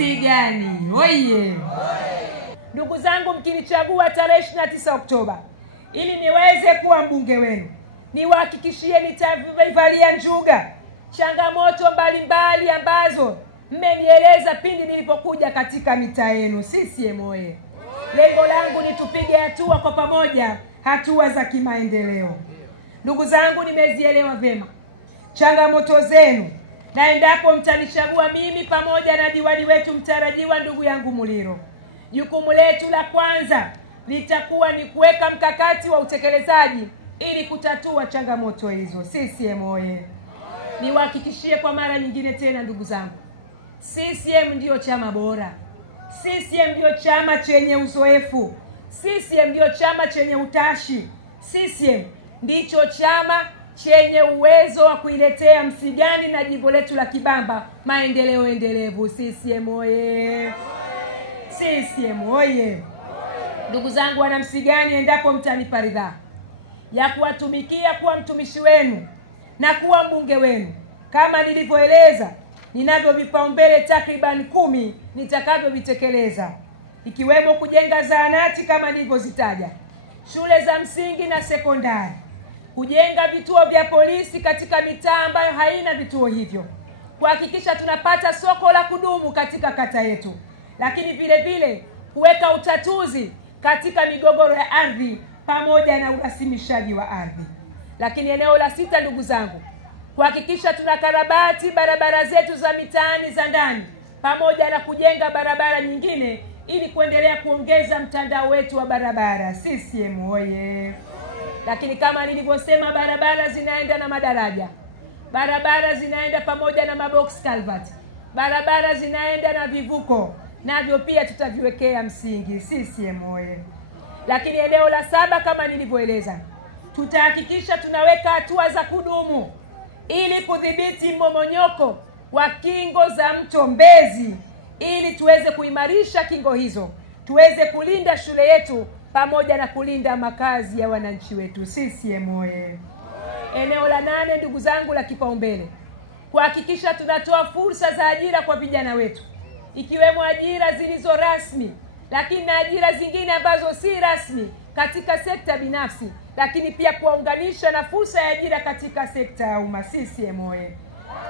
Msigani oye! Ndugu zangu, mkinichagua tarehe 29 Oktoba ili niweze kuwa mbunge wenu, niwahakikishie nitaivalia njuga changamoto mbalimbali ambazo mmenieleza pindi nilipokuja katika mitaa yenu. CCM oye! Lengo langu ni tupige hatua kwa pamoja, hatua za kimaendeleo. Ndugu zangu, nimezielewa vema changamoto zenu, na endapo mtanichagua mimi pamoja na diwani wetu mtarajiwa ndugu yangu Muliro, jukumu letu la kwanza litakuwa ni kuweka mkakati wa utekelezaji ili kutatua changamoto hizo. CCM oye! Niwahakikishie kwa mara nyingine tena ndugu zangu, CCM ndio chama bora. CCM ndio chama chenye uzoefu. CCM ndio chama chenye utashi. CCM ndicho chama chenye uwezo wa kuiletea Msigani na jimbo letu la Kibamba maendeleo endelevu. CCM oye! CCM oye! Ndugu zangu wana Msigani, endapo mtanipa ridhaa ya kuwatumikia kuwa mtumishi wenu na kuwa mbunge wenu, kama nilivyoeleza, ninavyo vipaumbele takriban 10 nitakavyovitekeleza, ikiwemo kujenga zahanati kama nilivyozitaja, shule za msingi na sekondari, kujenga vituo vya polisi katika mitaa ambayo haina vituo hivyo, kuhakikisha tunapata soko la kudumu katika kata yetu, lakini vile vile kuweka utatuzi katika migogoro ya ardhi pamoja na urasimishaji wa ardhi. Lakini eneo la 6 ndugu zangu, kuhakikisha tunakarabati barabara zetu za mitaani za ndani pamoja na kujenga barabara nyingine ili kuendelea kuongeza mtandao wetu wa barabara. CCM oye! Lakini kama nilivyosema, barabara zinaenda na madaraja, barabara zinaenda pamoja na mabox culvert, barabara zinaenda na vivuko, navyo pia tutaviwekea msingi. CCM oye! Lakini eneo la 7 kama nilivyoeleza, tutahakikisha tunaweka hatua za kudumu ili kudhibiti mmomonyoko wa kingo za mto Mbezi, ili tuweze kuimarisha kingo hizo, tuweze kulinda shule yetu pamoja na kulinda makazi ya wananchi wetu. CCM oye! Eneo la 8 ndugu zangu la kipaumbele, kuhakikisha tunatoa fursa za ajira kwa vijana wetu, ikiwemo ajira zilizo rasmi, lakini na ajira zingine ambazo si rasmi katika sekta binafsi, lakini pia kuwaunganisha na fursa ya ajira katika sekta ya umma. CCM oye!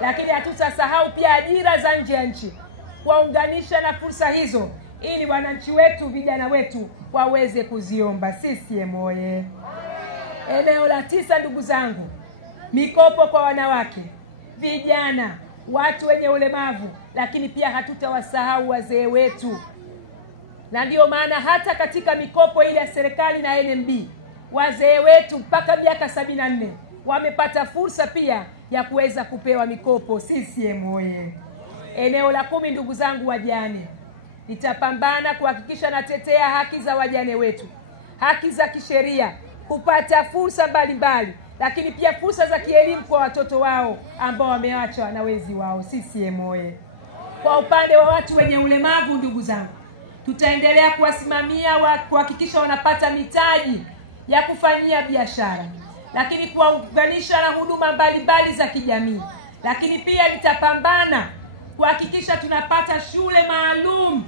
Lakini hatutasahau pia ajira za nje ya nchi, kuwaunganisha na fursa hizo ili wananchi wetu, vijana wetu waweze kuziomba. CCM oye! Eneo la 9 ndugu zangu, mikopo kwa wanawake, vijana, watu wenye ulemavu, lakini pia hatutawasahau wazee wetu. Na ndio maana hata katika mikopo ile ya serikali na NMB, wazee wetu mpaka miaka 74 wamepata fursa pia ya kuweza kupewa mikopo. CCM oye! Eneo la 10 ndugu zangu, wajane, nitapambana kuhakikisha natetea haki za wajane wetu, haki za kisheria, kupata fursa mbalimbali, lakini pia fursa za kielimu kwa watoto wao ambao wameachwa na wezi wao. CCM oye! Kwa upande wa watu wenye ulemavu ndugu zangu, tutaendelea kuwasimamia kuhakikisha wanapata mitaji ya kufanyia biashara, lakini kuwaunganisha na huduma mbalimbali za kijamii. Lakini pia nitapambana kuhakikisha tunapata shule maalum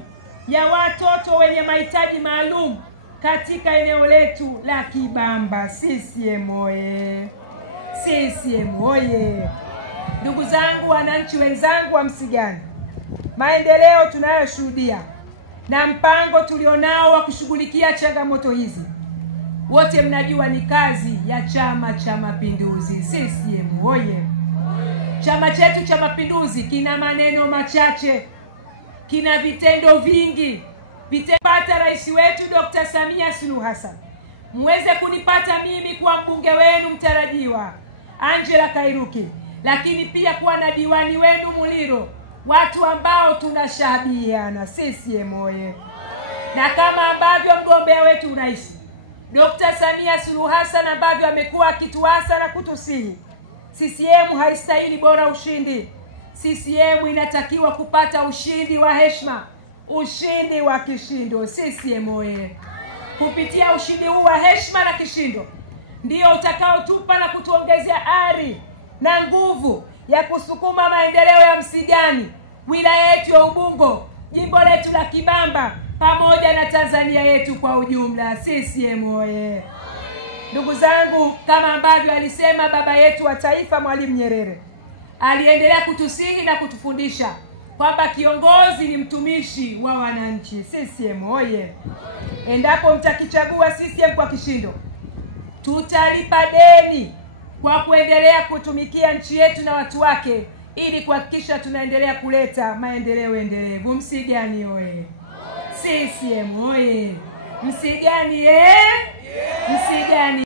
ya watoto wenye mahitaji maalum katika eneo letu la Kibamba. CCM oye! CCM oye! Ndugu zangu, wananchi wenzangu wa Msigani, maendeleo tunayoshuhudia na mpango tulionao wa kushughulikia changamoto hizi, wote mnajua ni kazi ya Chama cha Mapinduzi. CCM oye! Chama chetu cha Mapinduzi kina maneno machache, kina vitendo vingi. Vitapata rais wetu Dr. Samia Suluhu Hassan, muweze kunipata mimi kuwa mbunge wenu mtarajiwa Angela Kairuki, lakini pia kuwa na diwani wenu Muliro, watu ambao tunashabihiana. CCM oye! Na kama ambavyo mgombea wetu urais Dr. Samia Suluhu Hassan ambavyo amekuwa akituasa na kutusihi, CCM haistahili bora ushindi. CCM inatakiwa kupata ushindi wa heshima, ushindi wa kishindo. CCM oye! Kupitia ushindi huu wa heshima na kishindo ndio utakaotupa na kutuongezea ari na nguvu ya kusukuma maendeleo ya Msigani, wilaya yetu ya Ubungo, jimbo letu la Kibamba pamoja na Tanzania yetu kwa ujumla. CCM oye! Ndugu zangu, kama ambavyo alisema baba yetu wa taifa Mwalimu Nyerere, aliendelea kutusihi na kutufundisha kwamba kiongozi ni mtumishi wa wananchi. CCM oye! Endapo mtakichagua CCM kwa kishindo, tutalipa deni kwa kuendelea kutumikia nchi yetu na watu wake ili kuhakikisha tunaendelea kuleta maendeleo endelevu. Msigani oye! CCM oye! Msigani Msigani